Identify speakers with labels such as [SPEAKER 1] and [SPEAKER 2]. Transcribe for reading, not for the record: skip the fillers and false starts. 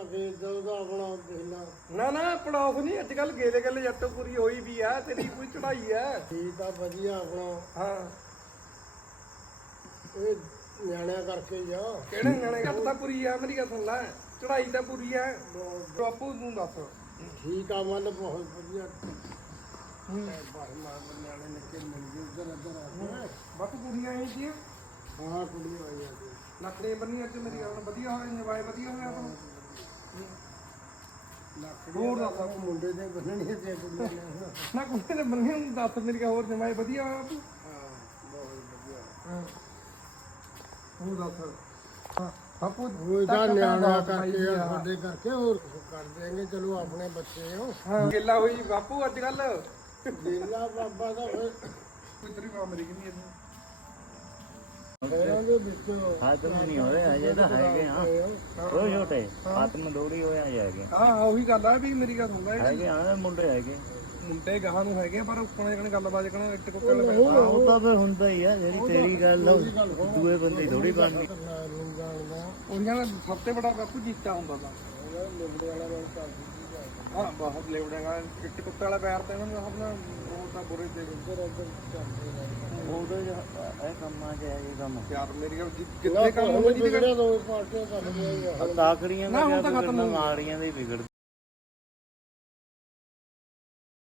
[SPEAKER 1] ਫੇਰ ਦਾ ਉਹਦਾ ਆਪਣਾ ਦੇਖਣਾ।
[SPEAKER 2] ਨਾ ਨਾ ਪੜਾਉ ਨਹੀਂ ਅੱਜ ਕੱਲ ਗੇਲੇ ਗੇਲੇ ਜੱਟ ਪੂਰੀ ਹੋਈ ਵੀ ਆ ਤੇਰੀ ਕੋਈ ਚੜਾਈ ਆ।
[SPEAKER 1] ਠੀਕ ਆ ਵਧੀਆ ਆਪਣਾ
[SPEAKER 2] ਹਾਂ
[SPEAKER 1] ਇਹ ਨਿਆਣਿਆਂ ਕਰਕੇ ਜਾ।
[SPEAKER 2] ਕਿਹੜੇ ਨਿਆਣੇ ਘੱਟ ਤਾਂ ਪੂਰੀ ਆ ਮੇਰੀ ਗੱਲ ਸੁਣ ਲੈ ਚੜਾਈ ਤਾਂ ਪੂਰੀ ਆ। ਬਾਪੂ ਤੂੰ ਦੱਸ।
[SPEAKER 1] ਠੀਕ ਆ ਮਨ ਬਹੁਤ ਵਧੀਆ। ਬਾਹਰ ਮਾਰ ਨਿਆਣੇ ਨਿੱਕੇ ਮਿਲ ਗਏ ਉਧਰ ਇੱਧਰ ਆ ਕੇ।
[SPEAKER 2] ਬਾਪੂ ਕੁੜੀਆਂ ਆਈ ਸੀ
[SPEAKER 1] ਹਾਂ ਕੁੜੀ ਆਈ ਆ ਜੀ।
[SPEAKER 2] ਲੱਕੜੇ ਬੰਨੀ ਅੱਜ ਮੇਰੀ ਗੱਲ ਵਧੀਆ ਹੋਇਆ ਨਿਵਾਏ ਵਧੀਆ ਹੋਇਆ ਤੂੰ।
[SPEAKER 1] ਹੋਰ ਦੱਸ ਮੁੰਡੇ ਦੇ ਬੰਨਣੀ ਤੇ ਕੁੜੀਆਂ ਨੇ।
[SPEAKER 2] ਨਾ ਕੁੜੀ ਨੇ ਬੰਨੇ ਨੂੰ ਦੱਸ ਮੇਰੀ ਗੱਲ ਹੋਰ ਨਿਵਾਏ ਵਧੀਆ ਹੋਇਆ ਤੂੰ।
[SPEAKER 1] ਹਾਂ ਬਹੁਤ ਵਧੀਆ।
[SPEAKER 2] ਹਾਂ ਹੋਰ ਦੱਸ। ਹਾਂ ਬਾਪੂ
[SPEAKER 1] ਉਹਦਾ ਨਿਆਣਾ ਕਰਕੇ ਆ ਸਾਡੇ ਕਰਕੇ ਹੋਰ ਕਰ ਦੇਂਗੇ। ਚਲੋ ਆਪਣੇ ਬੱਚੇ ਹੋ।
[SPEAKER 2] ਹਾਂ ਗਿੱਲਾ ਹੋਈ ਬਾਪੂ ਅੱਜ ਕੱਲ
[SPEAKER 1] ਜੇਲਾ ਬਾਬਾ ਦਾ ਫਿਰ
[SPEAKER 2] ਕੋਈ ਤੇਰੀ ਮਾਂ ਮਰੀ ਕਿੰਨੀ ਇਹਨੂੰ
[SPEAKER 1] ਇਹਨਾਂ ਦੇ ਵਿੱਚ
[SPEAKER 3] ਆਤਮ ਨਹੀਂ ਹੋਏ ਅਜੇ ਤਾਂ ਹੈਗੇ ਹਾਂ ਛੋਟੇ ਛੋਟੇ ਆਤਮ ਲੋੜੀ ਹੋਏ ਅਜੇ ਹੈਗੇ।
[SPEAKER 2] ਹਾਂ ਉਹੀ ਗੱਲ ਆ ਵੀ ਮੇਰੀ ਗੱਲ ਸੁਣਦਾ
[SPEAKER 3] ਹੈਗੇ ਹਾਂ ਮੁੰਡੇ ਹੈਗੇ
[SPEAKER 2] ਮੁੰਡੇ ਗਾਹਾਂ ਨੂੰ ਹੈਗੇ ਪਰ ਉੱਪਰ ਜਣ ਗੱਲਬਾਤ ਕਹਣਾ ਇੱਕ ਕੋਕੇ ਵਾਲੇ
[SPEAKER 3] ਹਾਂ ਉਹ ਤਾਂ ਫਿਰ ਹੁੰਦਾ ਹੀ ਆ ਜਿਹੜੀ ਤੇਰੀ ਗੱਲ ਦੂਏ ਬੰਦੇ ਥੋੜੀ ਬਣਨੀ।
[SPEAKER 2] ਉਹਨਾਂ ਦਾ ਸਭ ਤੋਂ ਵੱਡਾ ਬਾਪੂ ਜੀਤਾ ਹੁੰਦਾ ਤਾਂ
[SPEAKER 1] ਲਿਬੜੇ ਵਾਲਾ ਨਾਲ ਚੱਲ
[SPEAKER 2] ਹਾਂ ਬਹੁਤ ਲੇਵੜੇਗਾ ਕਿੱਟ ਕੁੱਤੇ ਵਾਲਾ ਪੈਰ ਤੇ ਇਹਨਾਂ ਨੂੰ ਆਪਣਾ ਬਹੁਤ ਤਾਂ ਬੁਰੇ ਤੇ
[SPEAKER 1] ਇੱਧਰ ਉੱਧਰ ਚੱਲਦੇ ਰਹੇ।
[SPEAKER 3] ਉਹਦੇ ਇਹ ਕੰਮਾਂ 'ਚ ਹੈ ਇਹ ਕੰਮ
[SPEAKER 2] ਯਾਰ ਮੇਰੀ ਗੱਲ ਕਿੱਥੇ ਕੰਮ ਹੁੰਦਾ ਜਿਹਦੇ
[SPEAKER 1] ਜਿਹੜੇ ਦੋ ਪਾਰਟੀਆਂ ਕਰ ਗਈਆਂ
[SPEAKER 3] ਤਾਕੜੀਆਂ
[SPEAKER 2] ਨਾ, ਹੁਣ ਤਾਂ ਖਤਮ ਹੋ ਗਈ।
[SPEAKER 3] ਮਾੜੀਆਂ ਦੇ ਵਿਗੜ